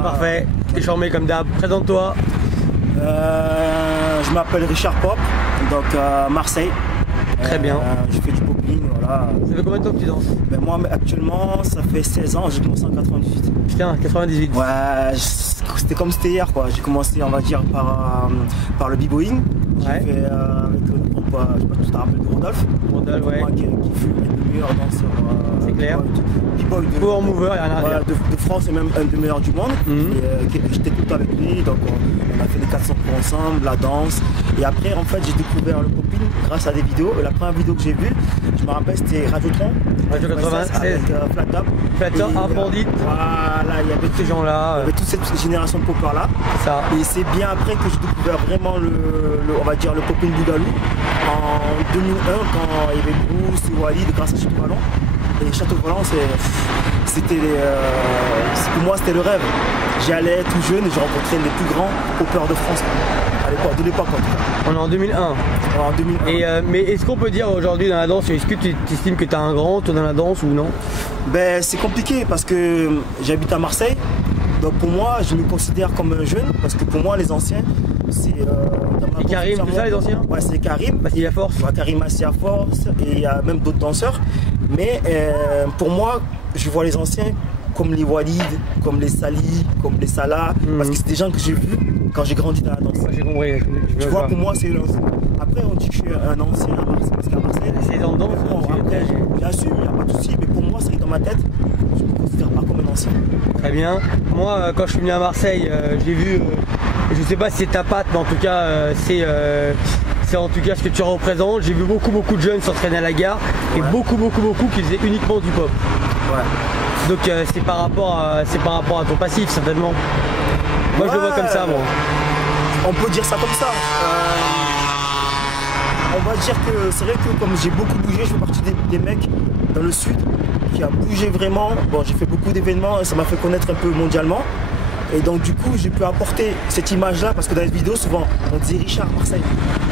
c'est parfait. T'es charmé comme d'hab. Présente-toi. Je m'appelle Richard Pop, donc Marseille. Très bien. Je fais du popping, voilà. Ça fait combien de temps que tu danses? Ben moi actuellement ça fait 16 ans, j'ai commencé en 98. Putain, 98. Ouais, c'était comme c'était hier quoi. J'ai commencé on va dire par le b-boying. J'ai fait avec le groupe, je sais pas si tu te rappelles de Rodolphe. Rodolphe, ouais. Qui fut le meilleur danseur. C'est clair. B-boy de Power mover, il y en a rien. de France et même un des meilleurs du monde. J'étais tout le temps avec lui, donc on a fait les 400 coups ensemble, la danse. Et après en fait j'ai découvert le popping grâce à des vidéos. La première vidéo que j'ai vue, je me rappelle c'était Radiotron. Radio 96. Avec Flat Top. Flat Top, Bandit. Voilà, il y avait ces gens-là. Il y avait toute cette génération de poppers là. Ça. Et c'est bien après que j'ai découvert vraiment on va dire le popping Bougalou en 2001 quand il y avait Bruce et Walid grâce à Château Vallon. Et Château Vallon c'était pour moi c'était le rêve. J'y allais tout jeune et j'ai rencontré les plus grands poppers de France de l'époque en tout cas. On est en 2001. En 2001. Et, mais est-ce qu'on peut dire aujourd'hui dans la danse, est-ce que tu estimes que tu es un grand toi dans la danse ou non? Ben c'est compliqué parce que j'habite à Marseille. Donc pour moi, je me considère comme un jeune, parce que pour moi, les anciens, c'est... et Karim, tout ça, les anciens? Ouais, c'est Karim. Massi à force. Ouais, Karim Massi à force, et il y a même d'autres danseurs. Mais pour moi, je vois les anciens comme les Walid, comme les Sali, comme les Salah, parce que c'est des gens que j'ai vus quand j'ai grandi dans la danse. Ouais, j'ai compris. Tu vois, pour moi, c'est l'ancien. Après, on dit que je suis un ancien à Marseille, parce qu'à Marseille... C'est dans le danse, après, bien sûr, il n'y a pas de souci, mais pour moi, c'est dans ma tête, je ne me considère pas comme un ancien. Très bien. Moi, quand je suis venu à Marseille, j'ai vu, je sais pas si c'est ta patte, mais en tout cas, c'est en tout cas ce que tu représentes. J'ai vu beaucoup de jeunes s'entraîner à la gare et beaucoup qui faisaient uniquement du pop. Ouais. Donc c'est par rapport à ton passif certainement. Moi je le vois comme ça, moi. On peut dire ça comme ça. On va dire que c'est vrai que comme j'ai beaucoup bougé, je fais partie des mecs dans le sud qui a bougé vraiment. Bon, j'ai fait beaucoup d'événements, ça m'a fait connaître un peu mondialement. Et donc du coup, j'ai pu apporter cette image-là parce que dans les vidéos, souvent, on disait Richard Marseille.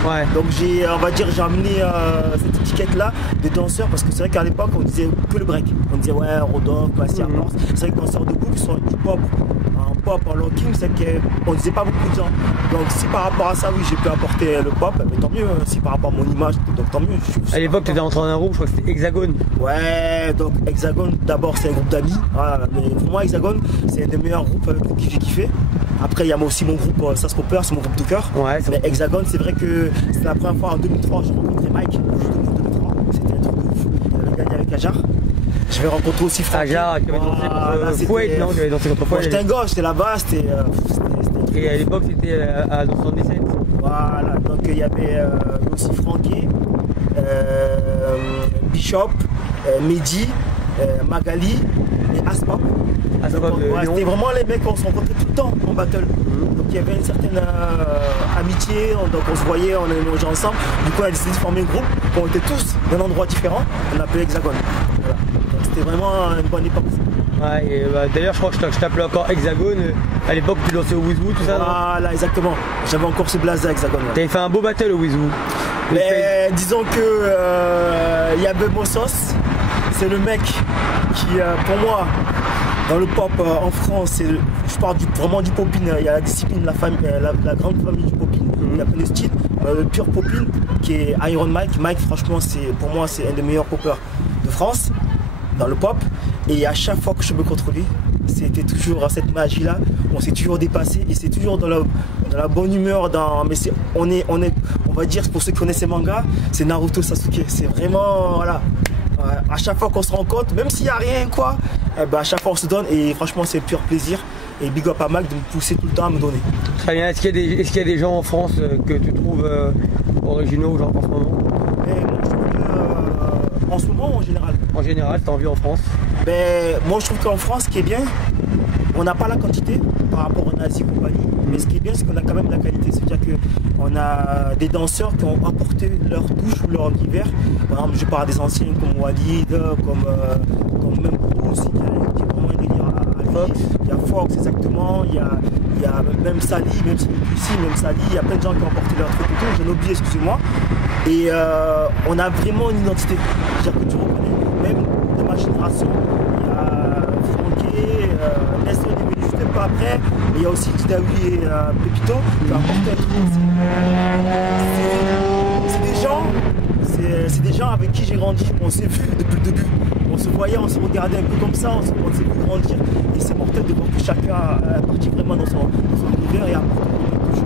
Ouais. Donc j'ai amené cette étiquette-là des danseurs parce que c'est vrai qu'à l'époque, on disait que le break. On disait ouais, Rodolphe, Massi à force. C'est vrai que danseurs de groupe sont du pop. En locking, c'est qu'on ne disait pas beaucoup de gens. Donc si par rapport à ça, oui, j'ai pu apporter le pop, mais tant mieux. Si par rapport à mon image, donc tant mieux. À l'époque, tu étais entré dans un groupe, je crois que c'était Hexagone. Ouais, donc Hexagone, d'abord c'est un groupe d'amis. Voilà, mais pour moi, Hexagone, c'est un des meilleurs groupes avec qui j'ai kiffé. Après, il y a aussi mon groupe Sas Popper, c'est mon groupe de cœur. Ouais, mais Hexagone, c'est vrai que c'était la première fois en 2003, j'ai rencontré Mike. C'était un truc de ouf. Il avait gagné avec Ajar. Je vais rencontrer aussi Francky. Ajar qui avait dansé contre Fouet, non? Qui avait dansé contre Fouet. J'étais un gosse, j'étais là-bas, c'était... Et à l'époque, c'était à 77. Voilà, donc il y avait aussi Francky, Bishop, Mehdi, Magali et Asma. C'était vraiment les mecs qu'on se rencontrait tout le temps en battle. Donc il y avait une certaine amitié, donc on se voyait, on allait manger ensemble. Du coup on a décidé de former un groupe, on était tous d'un endroit différent, on appelait Hexagone. Voilà. C'était vraiment une bonne époque. Ouais, et d'ailleurs je crois que je t'appelais encore Hexagone. À l'époque tu dansais au Wizwoo, tout ça. Voilà, exactement. J'avais encore ce blaze à Hexagone. Ouais. T'avais fait un beau battle au Wizwoo. Mais disons que il y a Bebo Sauce, c'est le mec qui pour moi dans le pop en France, je parle vraiment du popping, il y a la discipline, la grande famille du popping, il y a plein de styles, le pure popping qui est Iron Mike. Mike franchement pour moi c'est un des meilleurs poppers de France dans le pop, et à chaque fois que je me contre lui, c'était toujours cette magie là, on s'est toujours dépassé et c'est toujours dans la bonne humeur, mais on va dire pour ceux qui connaissent ces mangas, c'est Naruto Sasuke, c'est vraiment voilà. À chaque fois qu'on se rencontre, même s'il n'y a rien quoi, à chaque fois on se donne et franchement c'est pur plaisir. Et big up à Mac de me pousser tout le temps à me donner. Très bien, est-ce qu'il y a des gens en France que tu trouves originaux genre en ce moment? Moi je trouve que, en ce moment ou en général? En général, t'as envie en France? Moi je trouve qu'en France ce qui est bien, on n'a pas la quantité par rapport en Asie et compagnie, mais ce qui est bien c'est qu'on a quand même la qualité, c'est-à-dire qu'on a des danseurs qui ont apporté leur touche ou leur univers. Par exemple je parle des anciens comme Walid, comme même Bruce qui est vraiment un délire à Fox. Il y a Fox exactement, il y a même Sali, même si même Sali, il y a plein de gens qui ont apporté leur truc et tout, j'en ai oublié, excusez-moi. Et on a vraiment une identité, c'est-à-dire que tu reconnais, même de ma génération, il y a Francky, Nestor est venu juste peu après. Et il y a aussi Didawi et Pépito qui ont apporté un truc aussi. C'est des gens avec qui j'ai grandi. On s'est vu depuis le début. On se voyait, on se regardait un peu comme ça, on s'est vu grandir. Et c'est mortel de voir que chacun est parti vraiment dans son univers et apporte une touche.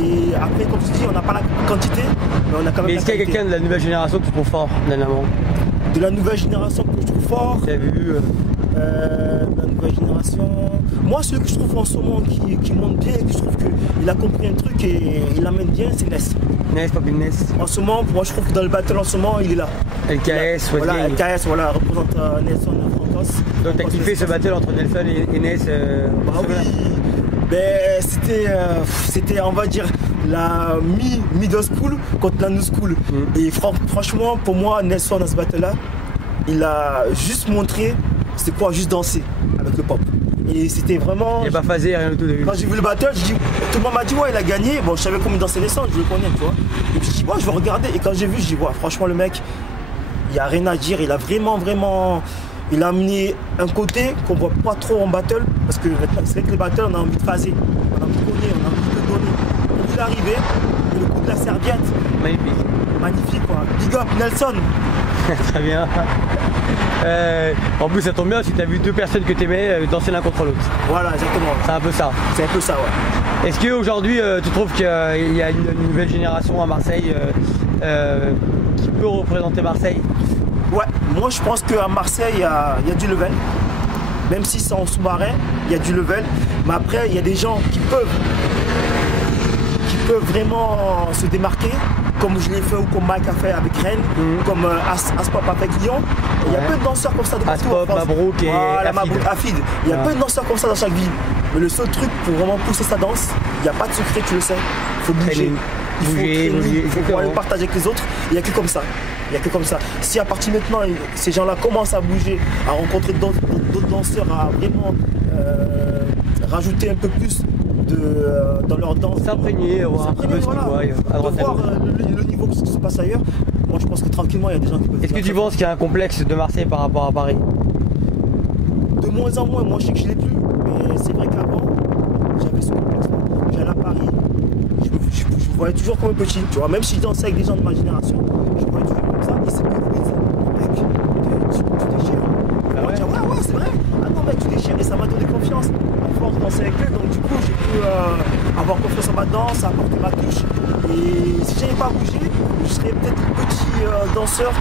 Et après, comme je dis, on n'a pas la quantité, mais on a quand même. Mais est-ce qu'il y a quelqu'un de la nouvelle génération que tu trouves fort, dernièrement? De la nouvelle génération que je trouve fort. Tu as vu la nouvelle génération. Moi, celui que je trouve en ce moment qui monte bien, que je trouve qu'il a compris un truc et il l'amène bien, c'est Ness. Ness, Papy Ness. En ce moment, moi je trouve que dans le battle en ce moment, il est là. LKS, voilà, LKS, voilà, représente Nelson Francos. Donc t'as kiffé ce battle entre Nelson et Ness bah oui. Ben, c'était, on va dire, la middle school contre la new school. Et franchement, pour moi, Nelson dans ce battle-là, il a juste montré c'est quoi juste danser avec le pop. Et c'était vraiment. Il n'est pas phasé, rien du tout. Quand j'ai vu le battle, tout le monde m'a dit ouais il a gagné. Bon je savais comment il dansait les sons, je le connais, tu vois. Et puis je dis ouais je vais regarder. Et quand j'ai vu, je dis ouais franchement le mec, il n'y a rien à dire. Il a vraiment. Il a amené un côté qu'on voit pas trop en battle. Parce que c'est vrai que les battles on a envie de phaser. On a envie de connaître, on a envie de donner. Quand il est arrivé, le coup de la serviette. Magnifique. Magnifique quoi. Big up Nelson. Très bien. En plus ça tombe bien si tu as vu deux personnes que tu aimais danser l'un contre l'autre. Voilà exactement. C'est un peu ça. C'est un peu ça ouais. Est-ce qu'aujourd'hui tu trouves qu'il y a une nouvelle génération à Marseille qui peut représenter Marseille? Ouais, moi je pense qu'à Marseille il y a du level. Même si c'est en sous-marin, il y a du level. Mais après il y a des gens qui peuvent vraiment se démarquer. Comme je l'ai fait ou comme Mike a fait avec Rennes, comme Aspop avec Lyon. Il y a peu de danseurs comme ça de partout en France. Mabrouk et Afid. Il y a peu de danseurs comme ça dans chaque ville. Mais le seul truc pour vraiment pousser sa danse, il n'y a pas de secret, tu le sais. Il faut bouger. Il faut aller partager avec les autres. Il n'y a que comme ça. Il n'y a que comme ça. Si à partir de maintenant, ces gens-là commencent à bouger, à rencontrer d'autres danseurs, à vraiment rajouter un peu plus dans leur danse. S'imprégner, voir un peu ce qu'ils voient à droite à voir gauche. le niveau qui se passe ailleurs. Moi je pense que tranquillement il y a des gens qui peuvent. Est-ce que tu penses qu'il y a un complexe de Marseille par rapport à Paris? De moins en moins, moi je sais que je l'ai plus. Mais c'est vrai qu'avant, j'avais ce complexe-là. J'allais à Paris, je me voyais toujours comme un petit. Tu vois, même si je dansais avec des gens de ma génération, je me voyais toujours comme ça. Et c'est pas mec, tu déchires. Ah ouais. Ouais, c'est vrai. Ah non mec, tu déchires et ça m'a donné confiance. À force de danser avec eux, donc du coup j'ai pu avoir confiance en ma danse, apporter ma touche. Et si j'avais pas bougé, je serais peut-être le petit danseur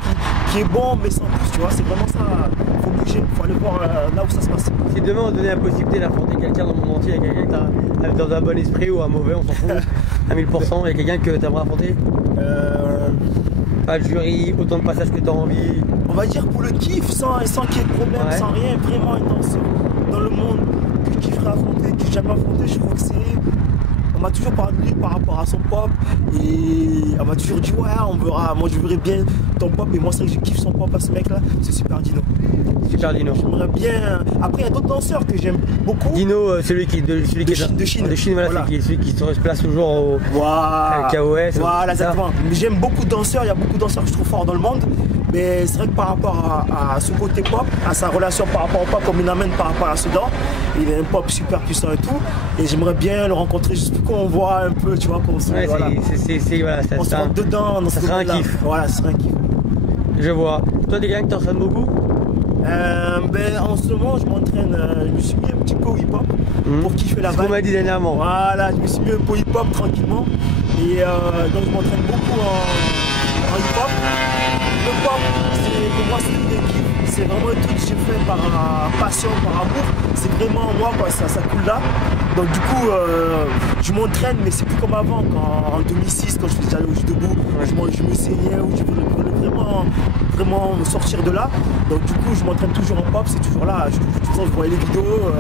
qui est bon mais sans plus, tu vois, c'est vraiment ça. Faut bouger, faut aller voir là où ça se passe. Si demain on donnait la possibilité d'affronter quelqu'un dans le monde entier, il y a quelqu'un que tu as dans un bon esprit ou un mauvais, on s'en fout, à 1000%, il y a quelqu'un que tu aimerais affronter? Pas de jury, autant de passages que tu as envie. On va dire pour le kiff, sans qu'il y ait de problème, sans rien, vraiment un danseur dans le monde que je kifferais affronter, que j'ai jamais affronté, je crois que c'est. On m'a toujours parlé de lui par rapport à son pop et on m'a toujours dit ouais on verra, moi je verrais bien ton pop et moi c'est vrai que je kiffe son pop à ce mec là, c'est Super Dino. Super Dino. J'aimerais bien. Après il y a d'autres danseurs que j'aime beaucoup. Dino, celui qui est de Chine. De Chine, voilà. Celui qui se place toujours au KOS. Voilà, exactement. Mais j'aime beaucoup de danseurs, il y a beaucoup de danseurs que je trouve forts dans le monde. Mais c'est vrai que par rapport à ce côté pop, à sa relation par rapport au pop, comme il amène par rapport à Soudan, il est un pop super puissant et tout. Et j'aimerais bien le rencontrer juste pour qu'on voit un peu, tu vois, qu'on se on se rentre dedans. Ça serait un kiff. Voilà, ça serait un kiff. Je vois. Toi, des gars que t'entraînes beaucoup? En ce moment, je m'entraîne, je me suis mis un petit peu au hip-hop pour kiffer la vibe. C'est ce qu'on m'a dit dernièrement. Voilà, je me suis mis un peu au hip-hop tranquillement. Et donc, je m'entraîne beaucoup en hip-hop. Le pop, pour moi, c'est une équipe. C'est vraiment un truc que j'ai fait par passion, par amour. C'est vraiment moi, quoi, ça coule là. Donc du coup, je m'entraîne, mais c'est plus comme avant. En 2006, quand je faisais aller au jus debout, je me saignais, ou je voulais vraiment me sortir de là. Donc du coup, je m'entraîne toujours en pop, c'est toujours là. Je voyais les vidéos,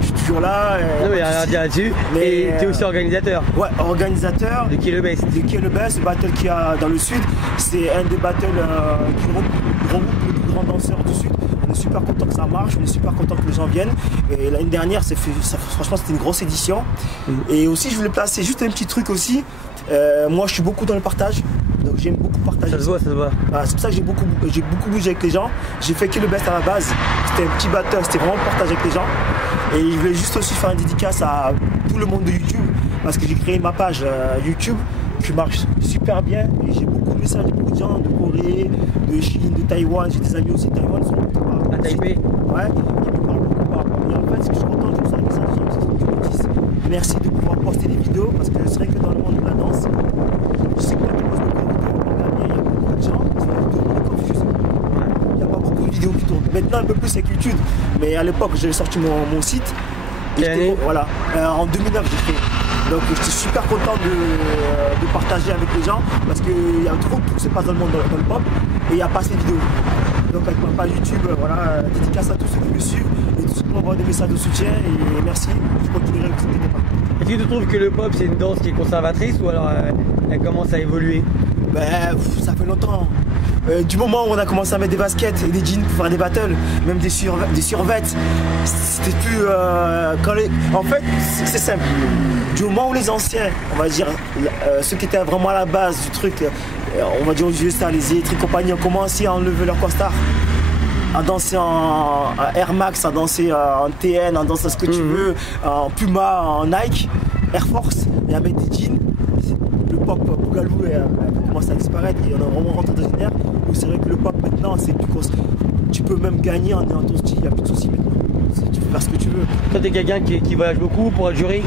je suis toujours là. Non, mais il n'y a rien à dire là-dessus. Et tu es aussi organisateur. Ouais, organisateur. De Qui est le Best. De Qui est le Best, le battle qu'il y a dans le sud. C'est un des battles qui regroupe les plus grands danseurs du sud. On est super content que ça marche, on est super content que les gens viennent. Et l'année dernière, franchement, c'était une grosse édition. Et aussi, je voulais placer juste un petit truc aussi. Moi, je suis beaucoup dans le partage. Donc j'aime beaucoup partager. Ça se voit, ça se voit. Voilà, c'est pour ça que j'ai beaucoup bougé avec les gens. J'ai fait que le best à la base. C'était un petit batteur, c'était vraiment partager avec les gens. Et je voulais juste aussi faire une dédicace à tout le monde de YouTube parce que j'ai créé ma page YouTube qui marche super bien et j'ai beaucoup de messages de beaucoup de gens de Corée, de Chine, de Taïwan. J'ai des amis aussi de Taïwan. À Taipei. Ouais, qui me parlent beaucoup par rapport. Et en fait, ce que je suis content, je reçois un message des gens qui me disent merci de pouvoir poster des vidéos parce que c'est vrai que dans le monde de la danse, je sais que quand tu postes beaucoup de vidéos, il y a beaucoup de gens qui font des vidéos de confusion. Il n'y a pas beaucoup de vidéos qui tournent. Maintenant, un peu plus avec YouTube, mais à l'époque, j'avais sorti mon site. Voilà, en 2009, j'ai fait. Donc j'étais super content de partager avec les gens parce qu'il y a trop de trucs qui se passent dans le monde, dans le pop et il n'y a pas assez de vidéos. Donc avec ma page YouTube, voilà, dédicace à tous ceux qui me suivent et tous ceux qui m'envoient des messages de soutien et merci, je continuerai avec cette étape. Est-ce que tu trouves que le pop c'est une danse qui est conservatrice ou alors elle commence à évoluer? Ben, ça fait longtemps. Du moment où on a commencé à mettre des baskets et des jeans pour faire des battles, même des survêtes, c'était plus... En fait, c'est simple. Du moment où les anciens, on va dire, ceux qui étaient vraiment à la base du truc, on va dire aux USA, les Electric Company, ont commencé à enlever leur costard, à danser en Air Max, à danser en TN, à danser ce que tu veux, en Puma, en Nike, Air Force, et à mettre des jeans. Le pop Bougalou a commencé à disparaître et on a vraiment rentré dans une ère où c'est vrai que le pop maintenant c'est plus grosse. Tu peux même gagner en ayant ton style, il n'y a plus de soucis maintenant. Tu peux faire ce que tu veux. Toi t'es quelqu'un qui voyage beaucoup pour être jury?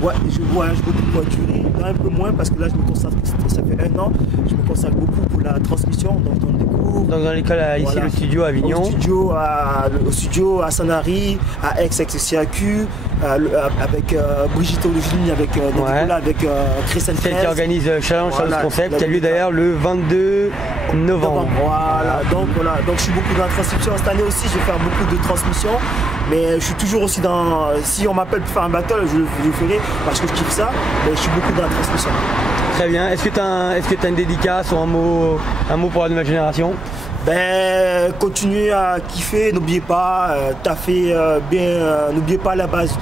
Ouais, je voyage beaucoup pour être jury, un peu moins parce que là je me consacre, ça fait 1 an, je me consacre beaucoup pour la transmission, donc dans des cours. Donc dans l'école ici, voilà. Le studio à Avignon. Au studio à Sanary, à Aix avec CAQ, avec Brigitte Olivini, avec Nicolas, avec Christian Celle qui organise Challenge House Concept, qui a lieu d'ailleurs le 22 novembre. Voilà, donc je suis beaucoup dans la transmission. Cette année aussi, je vais faire beaucoup de transmission, mais je suis toujours aussi dans. Si on m'appelle pour faire un battle, je le ferai parce que je kiffe ça, mais je suis beaucoup dans la transmission. Très bien. Est-ce que tu as une dédicace ou un mot pour la nouvelle génération? Ben, continuez à kiffer, n'oubliez pas, taffer bien, n'oubliez pas la base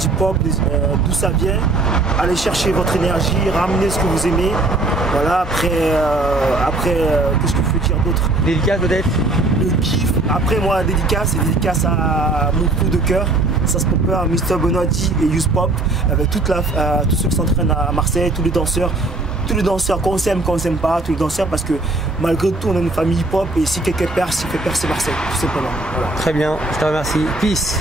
du pop, d'où ça vient. Allez chercher votre énergie, ramenez ce que vous aimez. Voilà, après qu'est-ce que je peux dire d'autre? Dédicace peut-être? Le kiff, après moi, c'est dédicace à mon coup de cœur. Ça se popper à Mr. Bonatti et Use Pop, avec tous ceux qui s'entraînent à Marseille, tous les danseurs qu'on s'aime pas, tous les danseurs, parce que malgré tout on a une famille hip-hop et si quelqu'un perce, il fait percer Marseille, tout simplement. Voilà. Très bien, je te remercie. Peace.